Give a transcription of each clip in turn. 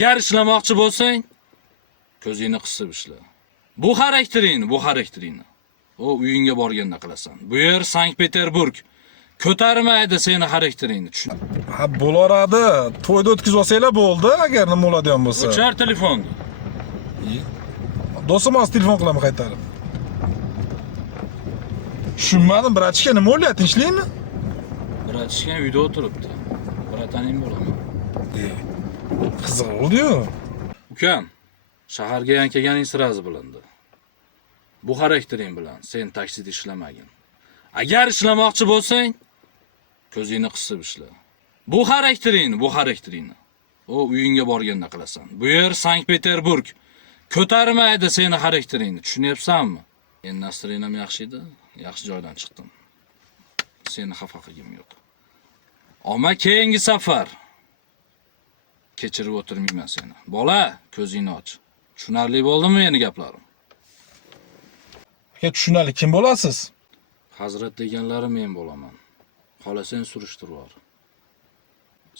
Agar ishlamoqchi bo'lsang, ko'zingni qisib ishla. Bu xarakteringni. O uyingga borganda qilasan. Bu yer Sankt-Peterburg. Ko'tarmaydi seni xarakteringni, tushun. Ha, bo'laradi. To'yda o'tkazib olsanglar bo'ldi, agar nima bo'ladigan bo'lsa. O'char telefonni. Do'stim hozir telefon qilaman qaytarib. Tushunmadim, bratishka nima bo'lyapti, tinchlikmi? Bratishkan uyda o'tiribdi. Brataning bo'laman. Qiziq bo'ldi-yu. Ukam, shaharga yan kelganing sirazi bilindi. Bu xaraktering bilan sen taksida ishlamagin. Agar ishlamoqchi bo'lsang, ko'zingni qisib ishla. Bu xarakteringni. O uyingga borganda qilasan. Bu yer Sankt-Peterburg. Ko'tarmaydi seni xarakteringni, tushunyapsanmi? Endi nastreenam yaxshi edi, yaxshi joydan chiqdim. Seni xafa qilgim yo'q. Ammo keyingi safar kechirib o'tirmayman seni. Bola, ko'zingni och. Tushunarli bo'ldimi meni gaplarim? Aka, tushunarli, kim bo'lasiz? Hazrat deganlari men bo'laman. Xolasang surishtirib ol.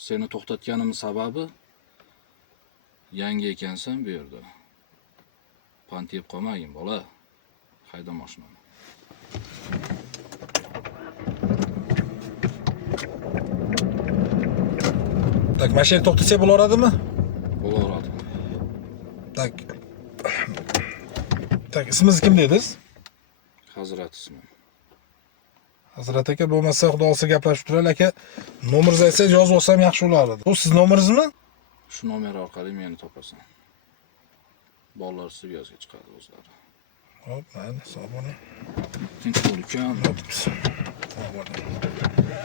Seni to'xtatganim sababi yangi ekansan bu yerda. Pant yeb qolmagin, bola. Hayda mashinani. Tak, mashina to'xtatsa bo'laveradimi? Bo'laveradi. Tak, ismingiz kim dedingiz? Hazrat ismi. Hazrat aka, bo'lmasa xudo olsa gaplashib turaylik aka. Nomeringizni aytsangiz yozib olsam yaxshi bo'lardi. Bu siz nomeringizni? Shu nomer orqali meni topasan. Bolalar sviyozga chiqadi o'zlari. Hop, mayli, sog' bo'ling. Tinch bo'l ukam. Sog' bo'ling.